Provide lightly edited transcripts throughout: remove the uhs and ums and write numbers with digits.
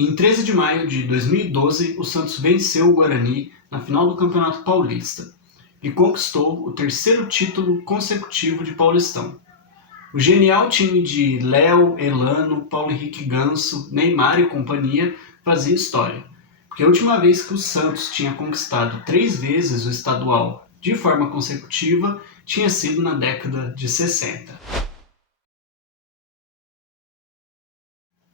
Em 13 de maio de 2012, o Santos venceu o Guarani na final do Campeonato Paulista e conquistou o terceiro título consecutivo de Paulistão. O genial time de Léo, Elano, Paulo Henrique Ganso, Neymar e companhia fazia história, porque a última vez que o Santos tinha conquistado 3 vezes o estadual de forma consecutiva tinha sido na década de 60.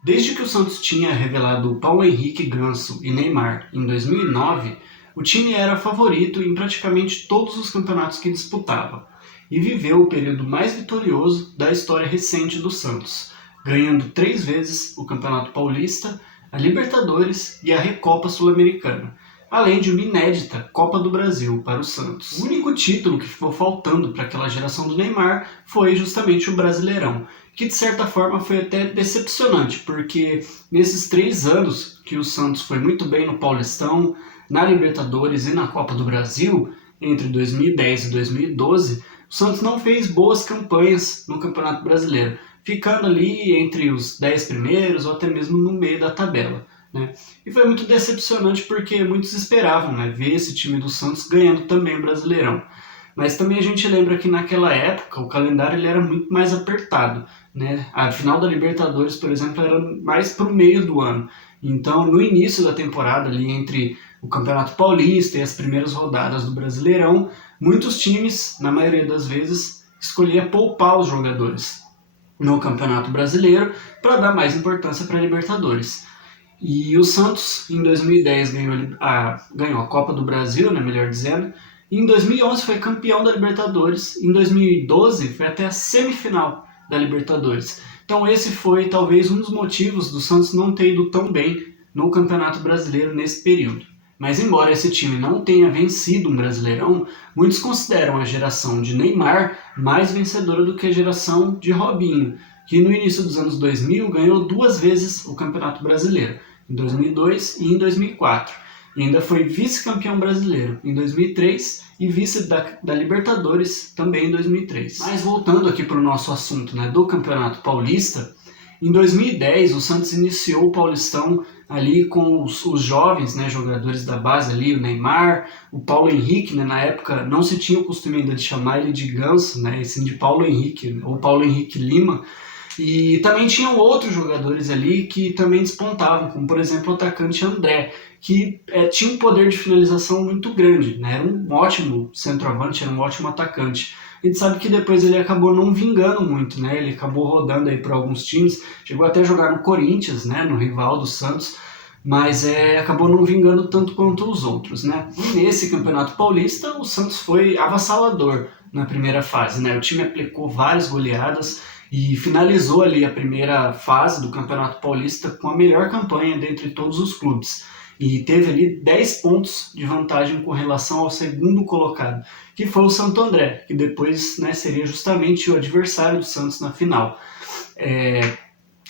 Desde que o Santos tinha revelado Paulo Henrique Ganso e Neymar em 2009, o time era favorito em praticamente todos os campeonatos que disputava e viveu o período mais vitorioso da história recente do Santos, ganhando 3 vezes o Campeonato Paulista, a Libertadores e a Recopa Sul-Americana, além de uma inédita Copa do Brasil para o Santos. O único título que ficou faltando para aquela geração do Neymar foi justamente o Brasileirão, que de certa forma foi até decepcionante, porque nesses 3 anos que o Santos foi muito bem no Paulistão, na Libertadores e na Copa do Brasil, entre 2010 e 2012, o Santos não fez boas campanhas no Campeonato Brasileiro, ficando ali entre os 10 primeiros ou até mesmo no meio da tabela. E foi muito decepcionante porque muitos esperavam ver esse time do Santos ganhando também o Brasileirão. Mas também a gente lembra que naquela época o calendário ele era muito mais apertado. A final da Libertadores, por exemplo, era mais para o meio do ano. Então, no início da temporada, ali entre o Campeonato Paulista e as primeiras rodadas do Brasileirão, muitos times, na maioria das vezes, escolhiam poupar os jogadores no Campeonato Brasileiro para dar mais importância para a Libertadores. E o Santos, em 2010, ganhou a Copa do Brasil, melhor dizendo, e em 2011 foi campeão da Libertadores, em 2012 foi até a semifinal da Libertadores. Então esse foi talvez um dos motivos do Santos não ter ido tão bem no Campeonato Brasileiro nesse período. Mas embora esse time não tenha vencido um Brasileirão, muitos consideram a geração de Neymar mais vencedora do que a geração de Robinho, que no início dos anos 2000 ganhou 2 vezes o Campeonato Brasileiro, em 2002 e em 2004. E ainda foi vice-campeão brasileiro em 2003 e vice da Libertadores também em 2003. Mas voltando aqui para o nosso assunto do Campeonato Paulista, em 2010 o Santos iniciou o Paulistão ali com os jovens jogadores da base ali, o Neymar, o Paulo Henrique, na época não se tinha o costume ainda de chamar ele de Ganso, e sim de Paulo Henrique, ou Paulo Henrique Lima. E também tinham outros jogadores ali que também despontavam, como por exemplo o atacante André, que tinha um poder de finalização muito grande, era um ótimo centroavante, era um ótimo atacante. A gente sabe que depois ele acabou não vingando muito, ele acabou rodando aí por alguns times, chegou até a jogar no Corinthians, no rival do Santos, mas acabou não vingando tanto quanto os outros. E nesse Campeonato Paulista o Santos foi avassalador na primeira fase, o time aplicou várias goleadas, e finalizou ali a primeira fase do Campeonato Paulista com a melhor campanha dentre todos os clubes. E teve ali 10 pontos de vantagem com relação ao segundo colocado, que foi o Santo André, que depois seria justamente o adversário do Santos na final.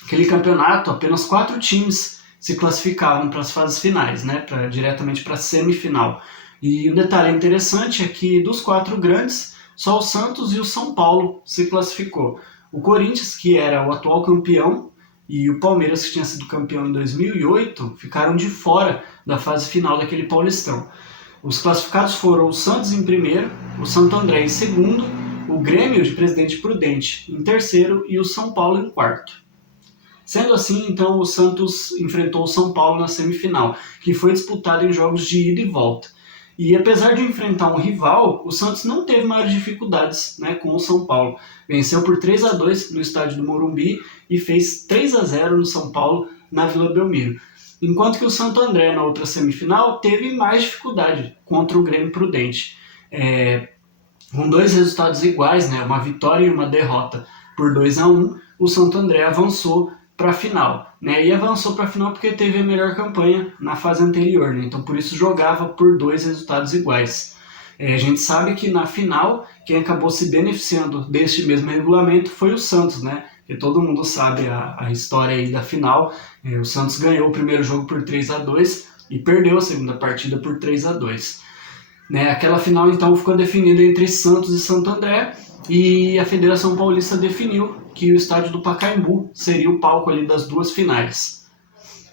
Aquele campeonato, apenas 4 times se classificavam para as fases finais, diretamente para a semifinal. E o detalhe interessante é que dos 4 grandes, só o Santos e o São Paulo se classificou. O Corinthians, que era o atual campeão, e o Palmeiras, que tinha sido campeão em 2008, ficaram de fora da fase final daquele Paulistão. Os classificados foram o Santos em primeiro, o Santo André em segundo, o Grêmio de Presidente Prudente em terceiro e o São Paulo em quarto. Sendo assim, então, o Santos enfrentou o São Paulo na semifinal, que foi disputada em jogos de ida e volta. E apesar de enfrentar um rival, o Santos não teve maiores dificuldades com o São Paulo. Venceu por 3-2 no estádio do Morumbi e fez 3-0 no São Paulo na Vila Belmiro. Enquanto que o Santo André, na outra semifinal, teve mais dificuldade contra o Grêmio Prudente. Com 2 resultados iguais, uma vitória e uma derrota por 2-1, o Santo André avançou para a final. E avançou para a final porque teve a melhor campanha na fase anterior, então por isso jogava por 2 resultados iguais. A gente sabe que na final, quem acabou se beneficiando deste mesmo regulamento foi o Santos, porque todo mundo sabe a história aí da final. O Santos ganhou o primeiro jogo por 3-2 e perdeu a segunda partida por 3-2. Aquela final então ficou definida entre Santos e Santo André, e a Federação Paulista definiu que o estádio do Pacaembu seria o palco ali das 2 finais.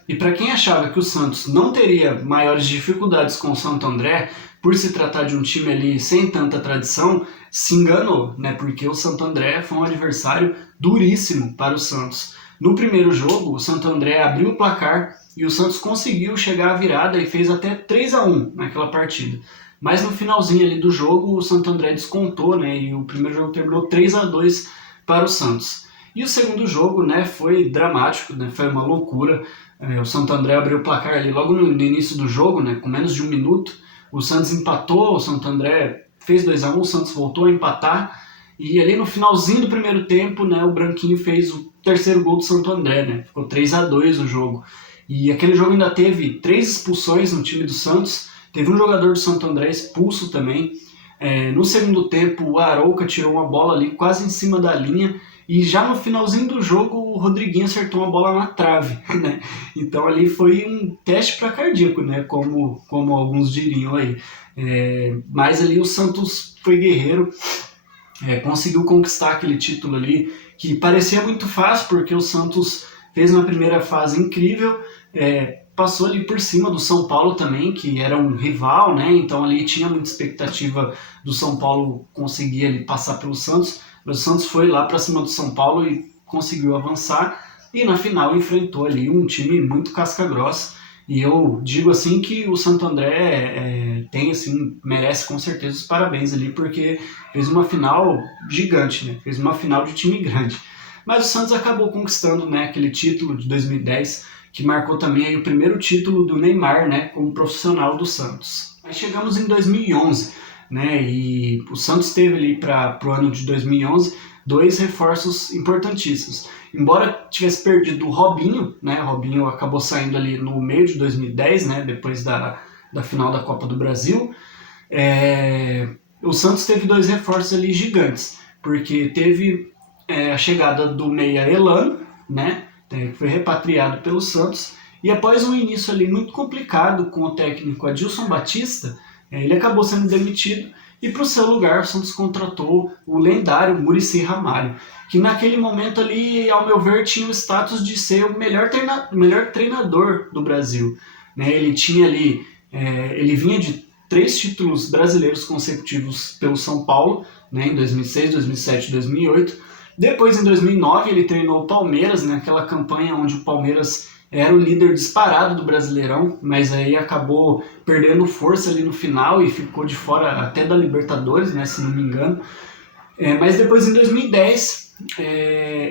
E para quem achava que o Santos não teria maiores dificuldades com o Santo André, por se tratar de um time ali sem tanta tradição, se enganou, né? Porque o Santo André foi um adversário duríssimo para o Santos. No primeiro jogo, o Santo André abriu o placar e o Santos conseguiu chegar à virada e fez até 3-1 naquela partida. Mas no finalzinho ali do jogo, o Santo André descontou, né? E o primeiro jogo terminou 3-2 para o Santos. E o segundo jogo, né, foi dramático, né? Foi uma loucura. O Santo André abriu o placar ali logo no início do jogo, né, com menos de um minuto. O Santos empatou, o Santo André fez 2-1, o Santos voltou a empatar. E ali no finalzinho do primeiro tempo, né, o Branquinho fez o terceiro gol do Santo André, né? Ficou 3-2 o jogo. E aquele jogo ainda teve 3 expulsões no time do Santos. Teve um jogador do Santo André expulso também. No segundo tempo, o Arouca tirou uma bola ali quase em cima da linha. E já no finalzinho do jogo, o Rodriguinho acertou uma bola na trave, né? Então ali foi um teste para cardíaco, né? Como alguns diriam aí. Mas ali o Santos foi guerreiro, conseguiu conquistar aquele título ali, que parecia muito fácil, porque o Santos fez uma primeira fase incrível, passou ali por cima do São Paulo também, que era um rival, né? Então ali tinha muita expectativa do São Paulo conseguir ali passar pelo Santos, mas o Santos foi lá para cima do São Paulo e conseguiu avançar, e na final enfrentou ali um time muito casca-grossa, e eu digo assim que o Santo André merece com certeza os parabéns ali, porque fez uma final gigante, né? Fez uma final de time grande. Mas o Santos acabou conquistando, né, aquele título de 2010, que marcou também aí o primeiro título do Neymar, né, como profissional do Santos. Aí chegamos em 2011, né, e o Santos teve ali para o ano de 2011 dois reforços importantíssimos. Embora tivesse perdido o Robinho, né, o Robinho acabou saindo ali no meio de 2010, né, depois da final da Copa do Brasil, o Santos teve dois reforços ali gigantes, porque teve a chegada do meia Elano, né, que foi repatriado pelo Santos, e após um início ali muito complicado com o técnico Adilson Batista, ele acabou sendo demitido, e para o seu lugar o Santos contratou o lendário Muricy Ramalho, que naquele momento ali, ao meu ver, tinha o status de ser o melhor treinador do Brasil. Ele tinha ali, ele vinha de 3 títulos brasileiros consecutivos pelo São Paulo, né, em 2006, 2007 e 2008. Depois, em 2009, ele treinou o Palmeiras, naquela campanha onde o Palmeiras era o líder disparado do Brasileirão, mas aí acabou perdendo força ali no final e ficou de fora até da Libertadores, né, se não me engano. Mas depois, em 2010,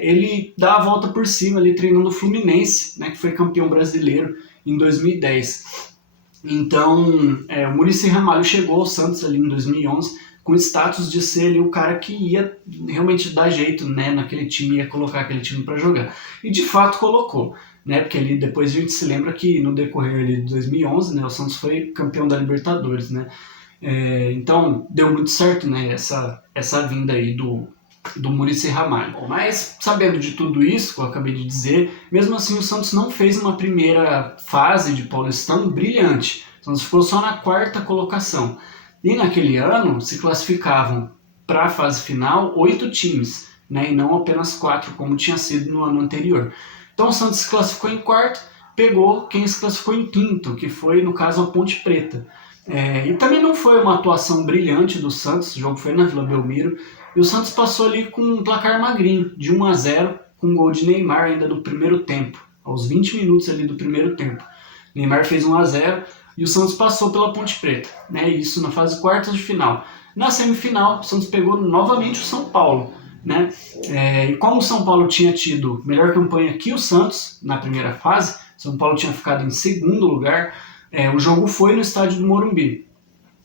ele dá a volta por cima ali treinando o Fluminense, né, que foi campeão brasileiro em 2010. Então, o Muricy Ramalho chegou ao Santos ali em 2011 com status de ser ali o cara que ia realmente dar jeito, né, naquele time, ia colocar aquele time para jogar. E de fato colocou, né, porque ali depois a gente se lembra que no decorrer ali de 2011, né, o Santos foi campeão da Libertadores, né. Então deu muito certo, né, essa vinda aí do Muricy Ramalho. Mas sabendo de tudo isso que eu acabei de dizer, mesmo assim o Santos não fez uma primeira fase de Paulistão brilhante. O Santos ficou só na 4ª colocação. E naquele ano se classificavam para a fase final 8 times, né, e não apenas 4, como tinha sido no ano anterior. Então o Santos se classificou em 4º, pegou quem se classificou em 5º, que foi, no caso, a Ponte Preta. E também não foi uma atuação brilhante do Santos, o jogo foi na Vila Belmiro, e o Santos passou ali com um placar magrinho, de 1-0, com um gol de Neymar ainda do primeiro tempo, aos 20 minutos ali do primeiro tempo. Neymar fez 1-0 e o Santos passou pela Ponte Preta, né? Isso na fase quartas de final. Na semifinal, o Santos pegou novamente o São Paulo, né? E como o São Paulo tinha tido melhor campanha que o Santos na primeira fase, o São Paulo tinha ficado em segundo lugar, o jogo foi no estádio do Morumbi.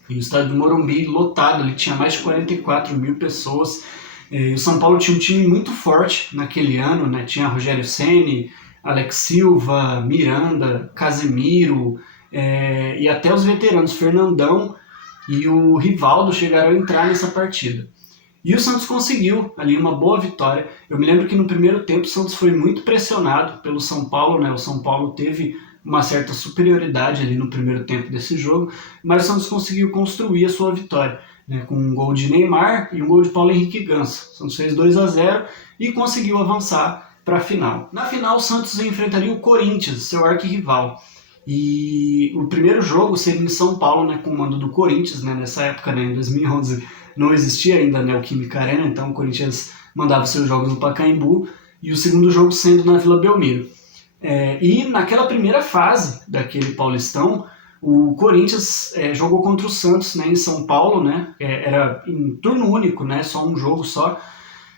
E o estádio do Morumbi lotado, ele tinha mais de 44 mil pessoas. O São Paulo tinha um time muito forte naquele ano, né? Tinha Rogério Ceni, Alex Silva, Miranda, Casemiro, e até os veteranos Fernandão e o Rivaldo chegaram a entrar nessa partida. E o Santos conseguiu ali uma boa vitória. Eu me lembro que no primeiro tempo o Santos foi muito pressionado pelo São Paulo, né? O São Paulo teve uma certa superioridade ali no primeiro tempo desse jogo, mas o Santos conseguiu construir a sua vitória, né, com um gol de Neymar e um gol de Paulo Henrique Ganso. O Santos fez 2-0 e conseguiu avançar para a final. Na final, o Santos enfrentaria o Corinthians, seu arquirrival. E o primeiro jogo seria em São Paulo, né, com o mando do Corinthians, né, nessa época, né, em 2011, não existia ainda a Neoquímica Arena, então o Corinthians mandava seus jogos no Pacaembu, e o segundo jogo sendo na Vila Belmiro. E naquela primeira fase daquele Paulistão, o Corinthians jogou contra o Santos, né, em São Paulo, né, era em turno único, né, só um jogo só,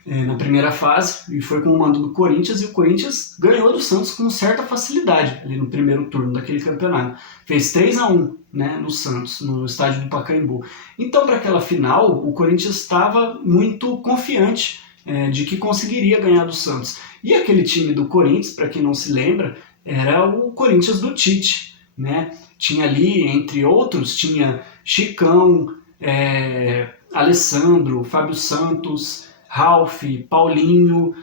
na primeira fase, e foi com o mando do Corinthians, e o Corinthians ganhou do Santos com certa facilidade ali no primeiro turno daquele campeonato. Fez 3-1, né, no Santos, no estádio do Pacaembu. Então, para aquela final, o Corinthians estava muito confiante de que conseguiria ganhar do Santos. E aquele time do Corinthians, para quem não se lembra, era o Corinthians do Tite, né? Tinha ali, entre outros, tinha Chicão, Alessandro, Fábio Santos, Ralf, Paulinho,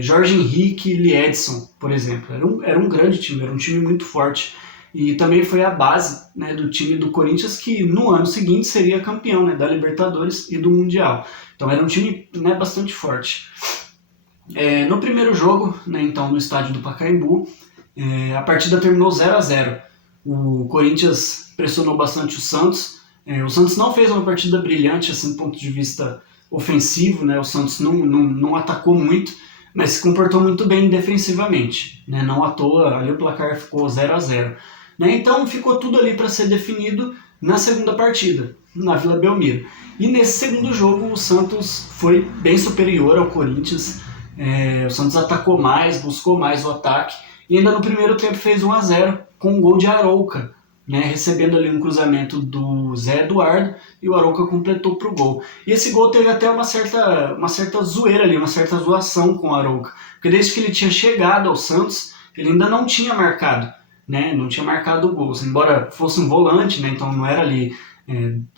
Jorge Henrique e Liedson, por exemplo. Era um grande time, era um time muito forte. E também foi a base, né, do time do Corinthians, que no ano seguinte seria campeão, né, da Libertadores e do Mundial. Então era um time, né, bastante forte. No primeiro jogo, né, então no estádio do Pacaembu, a partida terminou 0-0. O Corinthians pressionou bastante o Santos. O Santos não fez uma partida brilhante, assim, do ponto de vista ofensivo, né? O Santos não atacou muito, mas se comportou muito bem defensivamente, né? Não à toa, ali o placar ficou 0-0. Né? Então ficou tudo ali para ser definido na segunda partida, na Vila Belmiro. E nesse segundo jogo o Santos foi bem superior ao Corinthians, o Santos atacou mais, buscou mais o ataque, e ainda no primeiro tempo fez 1-0 com um gol de Arouca, né, recebendo ali um cruzamento do Zé Eduardo, e o Arouca completou para o gol. E esse gol teve até uma certa zoeira ali, uma certa zoação com o Arouca, porque desde que ele tinha chegado ao Santos, ele ainda não tinha marcado, né, não tinha marcado o gol, embora fosse um volante, né, então não era ali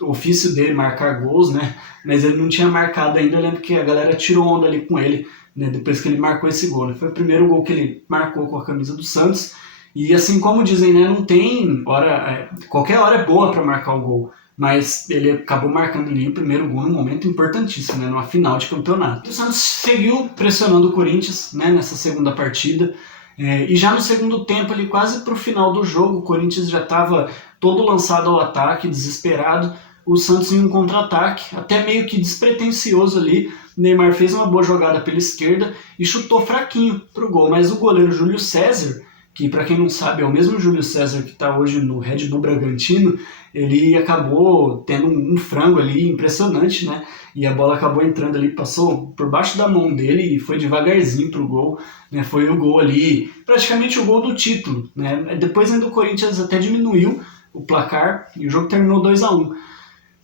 ofício dele marcar gols, né, mas ele não tinha marcado ainda. Eu lembro que a galera tirou onda ali com ele, né, depois que ele marcou esse gol, né, foi o primeiro gol que ele marcou com a camisa do Santos. E assim como dizem, né, não tem hora, qualquer hora é boa para marcar o gol, mas ele acabou marcando ali o primeiro gol num momento importantíssimo, né, numa final de campeonato. O Santos seguiu pressionando o Corinthians, né, nessa segunda partida, e já no segundo tempo, ali, quase para o final do jogo, o Corinthians já estava todo lançado ao ataque, desesperado. O Santos em um contra-ataque, até meio que despretensioso ali. O Neymar fez uma boa jogada pela esquerda e chutou fraquinho para o gol, mas o goleiro Júlio César, que para quem não sabe é o mesmo Júlio César que está hoje no Red Bull Bragantino, ele acabou tendo um frango ali impressionante, né? E a bola acabou entrando ali, passou por baixo da mão dele e foi devagarzinho pro gol, né? Foi o gol ali, praticamente o gol do título, né? Depois ainda o Corinthians até diminuiu o placar e o jogo terminou 2-1.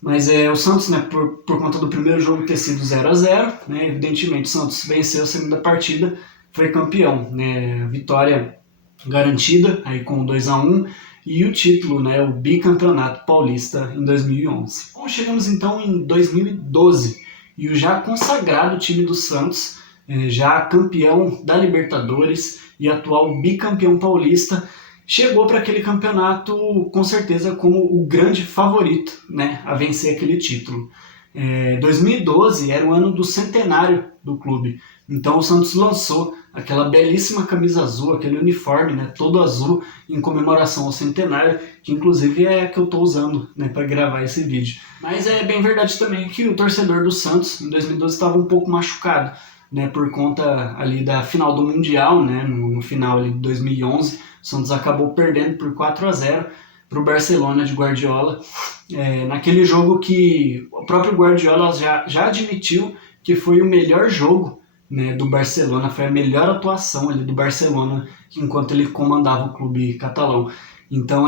Mas o Santos, né, por conta do primeiro jogo ter sido 0-0, né, evidentemente o Santos venceu a segunda partida, foi campeão, né? Vitória garantida aí com 2-1 e o título, né, o bicampeonato paulista em 2011. Bom, chegamos então em 2012 e o já consagrado time do Santos, já campeão da Libertadores e atual bicampeão paulista, chegou para aquele campeonato com certeza como o grande favorito, né, a vencer aquele título. 2012 era o ano do centenário do clube, então o Santos lançou aquela belíssima camisa azul, aquele uniforme, né, todo azul, em comemoração ao centenário, que inclusive é a que eu estou usando, né, para gravar esse vídeo. Mas é bem verdade também que o torcedor do Santos em 2012 estava um pouco machucado, né, por conta ali da final do Mundial, né, no final ali de 2011, o Santos acabou perdendo por 4-0 para o Barcelona de Guardiola, naquele jogo que o próprio Guardiola já admitiu que foi o melhor jogo, né, do Barcelona, foi a melhor atuação ali do Barcelona enquanto ele comandava o clube catalão. Então,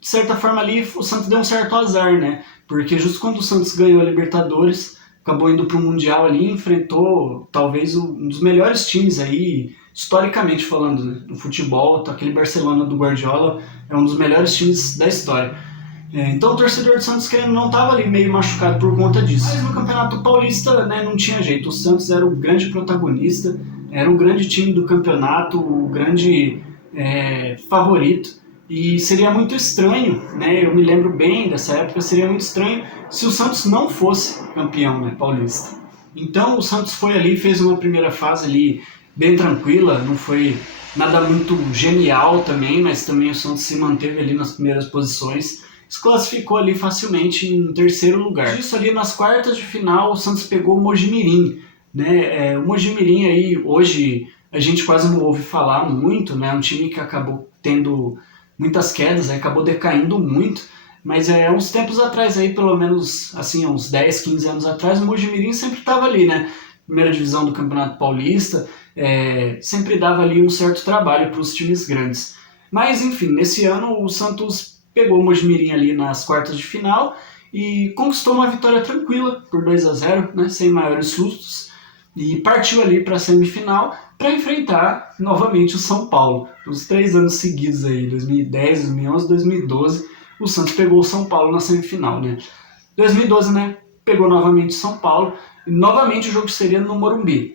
de certa forma ali, o Santos deu um certo azar, né, porque justo quando o Santos ganhou a Libertadores, acabou indo para o Mundial ali, enfrentou talvez um dos melhores times aí, historicamente falando, né, no futebol. Aquele Barcelona do Guardiola é um dos melhores times da história. Então o torcedor do Santos, querendo, não estava ali meio machucado por conta disso. Mas no Campeonato Paulista, né, não tinha jeito. O Santos era o grande protagonista, era o grande time do campeonato, o grande favorito. E seria muito estranho, né, eu me lembro bem dessa época, seria muito estranho se o Santos não fosse campeão, né, paulista. Então o Santos foi ali, fez uma primeira fase ali bem tranquila, não foi nada muito genial também, mas também o Santos se manteve ali nas primeiras posições, se classificou ali facilmente em terceiro lugar. Isso ali nas quartas de final, o Santos pegou o Mojimirim, né? O Mojimirim aí, hoje a gente quase não ouve falar muito, né? Um time que acabou tendo muitas quedas, acabou decaindo muito, mas uns tempos atrás aí, pelo menos assim, uns 10, 15 anos atrás, o Mojimirim sempre estava ali, né? Primeira divisão do Campeonato Paulista, sempre dava ali um certo trabalho para os times grandes. Mas enfim, nesse ano o Santos pegou o Mojimirim ali nas quartas de final e conquistou uma vitória tranquila por 2-0, né, sem maiores sustos, e partiu ali para a semifinal para enfrentar novamente o São Paulo. Os 3 anos seguidos aí, 2010, 2011, 2012, o Santos pegou o São Paulo na semifinal, né? 2012, né, pegou novamente o São Paulo, e novamente o jogo seria no Morumbi.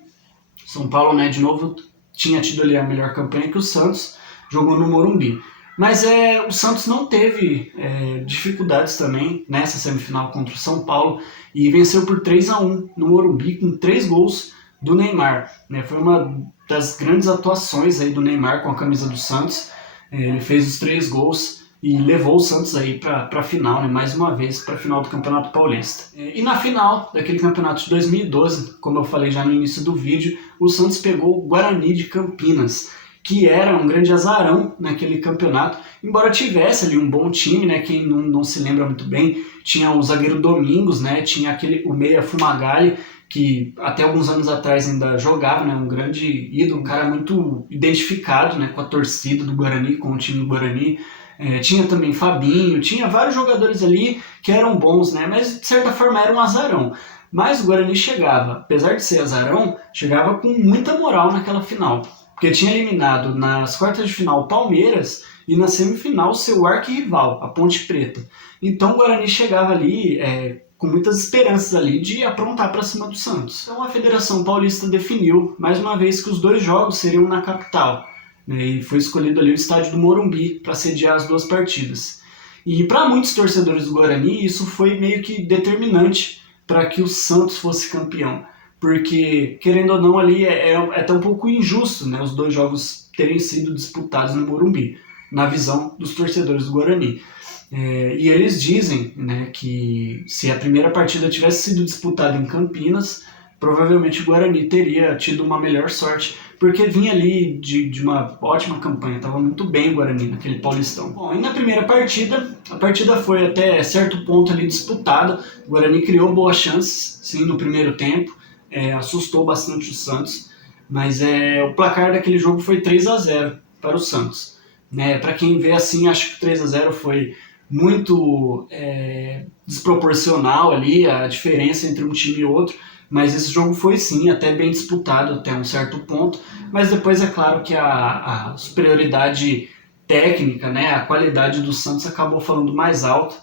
São Paulo, né, de novo, tinha tido ali a melhor campanha que o Santos, jogou no Morumbi. Mas o Santos não teve dificuldades também nessa semifinal contra o São Paulo e venceu por 3-1 no Morumbi com 3 gols do Neymar. Né? Foi uma das grandes atuações aí do Neymar com a camisa do Santos. Ele fez os 3 gols e levou o Santos aí para a final, né? Mais uma vez para a final do Campeonato Paulista. E na final daquele campeonato de 2012, como eu falei já no início do vídeo, o Santos pegou o Guarani de Campinas, que era um grande azarão naquele campeonato, embora tivesse ali um bom time, né? Quem não se lembra muito bem, tinha o zagueiro Domingos, né? Tinha o meia Fumagalli, que até alguns anos atrás ainda jogava, né? Um grande ídolo, um cara muito identificado, né? Com a torcida do Guarani, com o time do Guarani. Tinha também Fabinho, tinha vários jogadores ali que eram bons, né? Mas de certa forma era um azarão. Mas o Guarani chegava, apesar de ser azarão, chegava com muita moral naquela final. Porque tinha eliminado nas quartas de final o Palmeiras e na semifinal o seu arquirrival, a Ponte Preta. Então o Guarani chegava ali com muitas esperanças ali de aprontar para cima do Santos. Então a Federação Paulista definiu mais uma vez que os 2 jogos seriam na capital. E foi escolhido ali o estádio do Morumbi para sediar as 2 partidas. E para muitos torcedores do Guarani, isso foi meio que determinante para que o Santos fosse campeão. Porque, querendo ou não, ali é até um pouco injusto, né, os 2 jogos terem sido disputados no Morumbi, na visão dos torcedores do Guarani. E eles dizem, né, que se a primeira partida tivesse sido disputada em Campinas, provavelmente o Guarani teria tido uma melhor sorte, porque vinha ali de uma ótima campanha, estava muito bem o Guarani naquele Paulistão. Bom, e na primeira partida, a partida foi até certo ponto ali disputada, o Guarani criou boas chances, sim, no primeiro tempo, assustou bastante o Santos, mas o placar daquele jogo foi 3-0 para o Santos. Né? Para quem vê assim, acho que 3-0 foi muito desproporcional ali, a diferença entre um time e outro, mas esse jogo foi sim até bem disputado até um certo ponto, mas depois é claro que a superioridade técnica, né, a qualidade do Santos acabou falando mais alto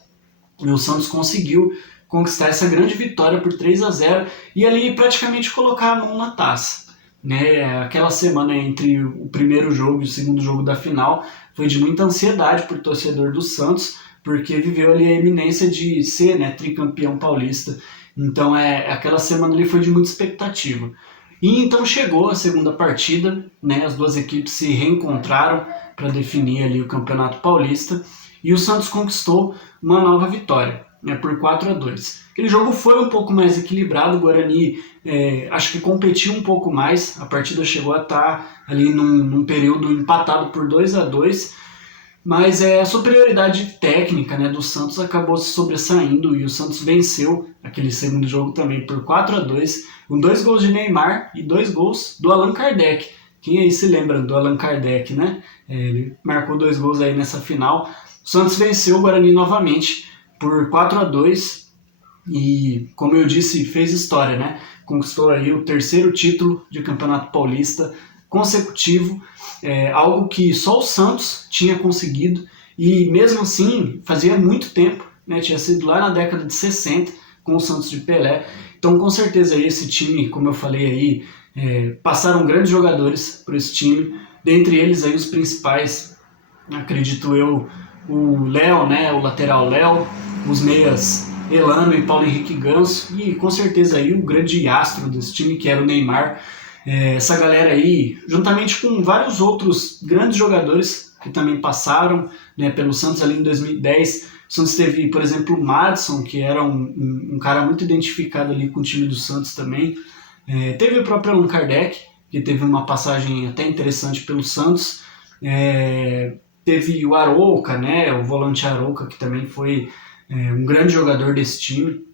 e o Santos conseguiu conquistar essa grande vitória por 3-0 e ali praticamente colocar a mão na taça. Né? Aquela semana entre o primeiro jogo e o segundo jogo da final foi de muita ansiedade para o torcedor do Santos, porque viveu ali a iminência de ser, né, tricampeão paulista. Então aquela semana ali foi de muita expectativa. E então chegou a segunda partida, né, as 2 equipes se reencontraram para definir ali o Campeonato Paulista e o Santos conquistou uma nova vitória, né, por 4-2. Aquele jogo foi um pouco mais equilibrado, o Guarani acho que competiu um pouco mais, a partida chegou a estar ali num período empatado por 2-2, mas a superioridade técnica, né, do Santos acabou se sobressaindo e o Santos venceu aquele segundo jogo também por 4-2, com 2 gols de Neymar e 2 gols do Allan Kardec. Quem aí se lembra do Allan Kardec, né? Ele marcou 2 gols aí nessa final. O Santos venceu o Guarani novamente por 4-2 e, como eu disse, fez história, né? Conquistou aí o 3º título de Campeonato Paulista consecutivo, algo que só o Santos tinha conseguido e mesmo assim fazia muito tempo, né? Tinha sido lá na década de 60 com o Santos de Pelé. Então com certeza aí esse time, como eu falei aí, passaram grandes jogadores por esse time, dentre eles aí os principais, acredito eu, o Léo, né, o lateral Léo, os meias Elano e Paulo Henrique Ganso e com certeza aí o grande astro desse time que era o Neymar. Essa galera aí, juntamente com vários outros grandes jogadores que também passaram, né, pelo Santos ali em 2010. O Santos teve, por exemplo, o Madison, que era um cara muito identificado ali com o time do Santos também. Teve o próprio Allan Kardec, que teve uma passagem até interessante pelo Santos. Teve o Arouca, né, o volante Arouca, que também foi um grande jogador desse time.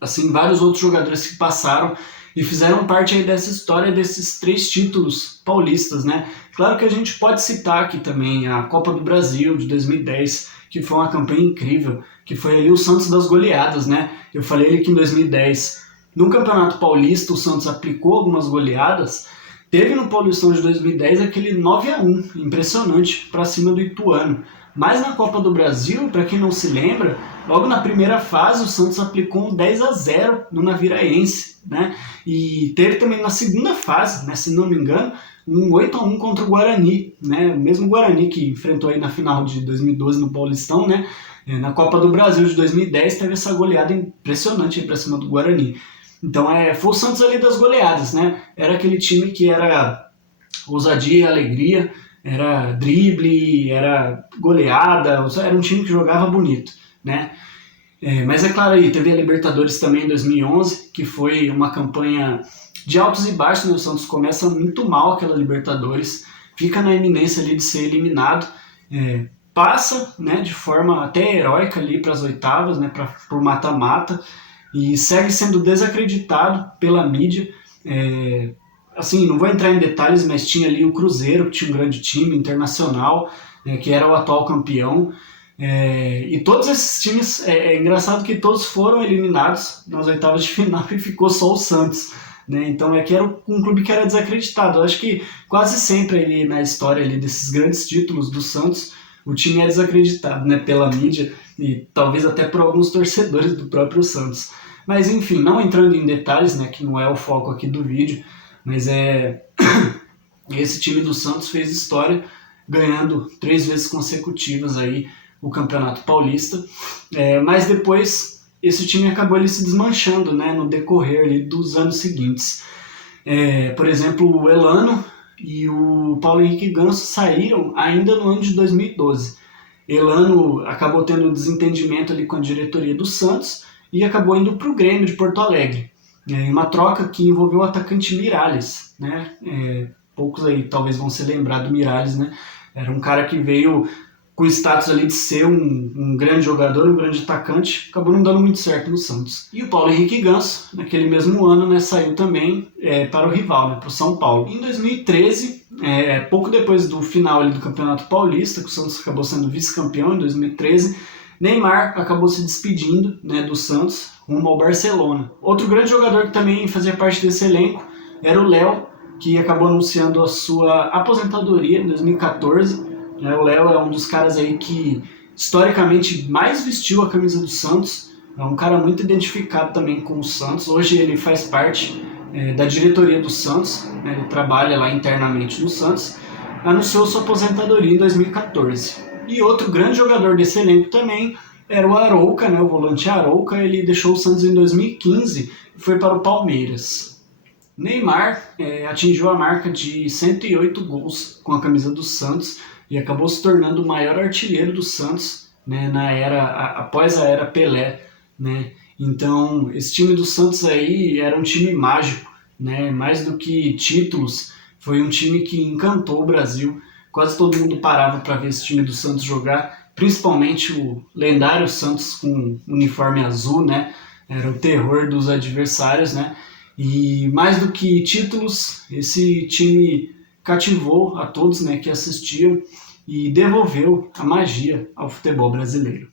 Assim, vários outros jogadores que passaram e fizeram parte aí dessa história desses 3 títulos paulistas, né? Claro que a gente pode citar aqui também a Copa do Brasil de 2010, que foi uma campanha incrível, que foi ali o Santos das goleadas, né? Eu falei ali que em 2010, no Campeonato Paulista, o Santos aplicou algumas goleadas. Teve no Paulistão de 2010 aquele 9-1, impressionante, para cima do Ituano. Mas na Copa do Brasil, para quem não se lembra, logo na primeira fase o Santos aplicou um 10-0 no Naviraense, né? E teve também na segunda fase, né, se não me engano, um 8-1 contra o Guarani, né? O mesmo Guarani que enfrentou aí na final de 2012 no Paulistão, né? Na Copa do Brasil de 2010 teve essa goleada impressionante para cima do Guarani. Então foi o Santos ali das goleadas, né? Era aquele time que era ousadia e alegria, era drible, era goleada, era um time que jogava bonito, né? Mas é claro aí, teve a Libertadores também em 2011, que foi uma campanha de altos e baixos, né? O Santos começa muito mal aquela Libertadores, fica na iminência ali de ser eliminado, passa, né, de forma até heróica ali para as oitavas, né, por mata-mata, e segue sendo desacreditado pela mídia. Assim, não vou entrar em detalhes, mas tinha ali o Cruzeiro, que tinha um grande time internacional, que era o atual campeão. E todos esses times, é engraçado que todos foram eliminados nas oitavas de final e ficou só o Santos, né? Então que era um clube que era desacreditado. Eu acho que quase sempre ali na história ali desses grandes títulos do Santos, o time é desacreditado, né, pela mídia e talvez até por alguns torcedores do próprio Santos. Mas enfim, não entrando em detalhes, né, que não é o foco aqui do vídeo, mas esse time do Santos fez história, ganhando 3 vezes consecutivas aí o Campeonato Paulista, mas depois esse time acabou ali se desmanchando, né, no decorrer ali dos anos seguintes. Por exemplo, o Elano e o Paulo Henrique Ganso saíram ainda no ano de 2012. Elano acabou tendo um desentendimento ali com a diretoria do Santos e acabou indo para o Grêmio de Porto Alegre. Uma troca que envolveu o atacante Miralles, né? Poucos aí talvez vão se lembrar do Miralles, né? Era um cara que veio com o status ali de ser um grande jogador, um grande atacante, acabou não dando muito certo no Santos. E o Paulo Henrique Ganso, naquele mesmo ano, né, saiu também para o rival, né, para o São Paulo. Em 2013, pouco depois do final ali do Campeonato Paulista, que o Santos acabou sendo vice-campeão em 2013, Neymar acabou se despedindo, né, do Santos rumo ao Barcelona. Outro grande jogador que também fazia parte desse elenco era o Léo, que acabou anunciando a sua aposentadoria em 2014. O Léo é um dos caras aí que historicamente mais vestiu a camisa do Santos, é um cara muito identificado também com o Santos. Hoje ele faz parte da diretoria do Santos, né, ele trabalha lá internamente no Santos, anunciou sua aposentadoria em 2014. E outro grande jogador desse elenco também era o Arouca, né, o volante Arouca. Ele deixou o Santos em 2015 e foi para o Palmeiras. Neymar atingiu a marca de 108 gols com a camisa do Santos e acabou se tornando o maior artilheiro do Santos, né, após a era Pelé, né? Então esse time do Santos aí era um time mágico, né? Mais do que títulos, foi um time que encantou o Brasil. Quase todo mundo parava para ver esse time do Santos jogar, principalmente o lendário Santos com uniforme azul, né? Era o terror dos adversários, né? E mais do que títulos, esse time cativou a todos, né, que assistiam e devolveu a magia ao futebol brasileiro.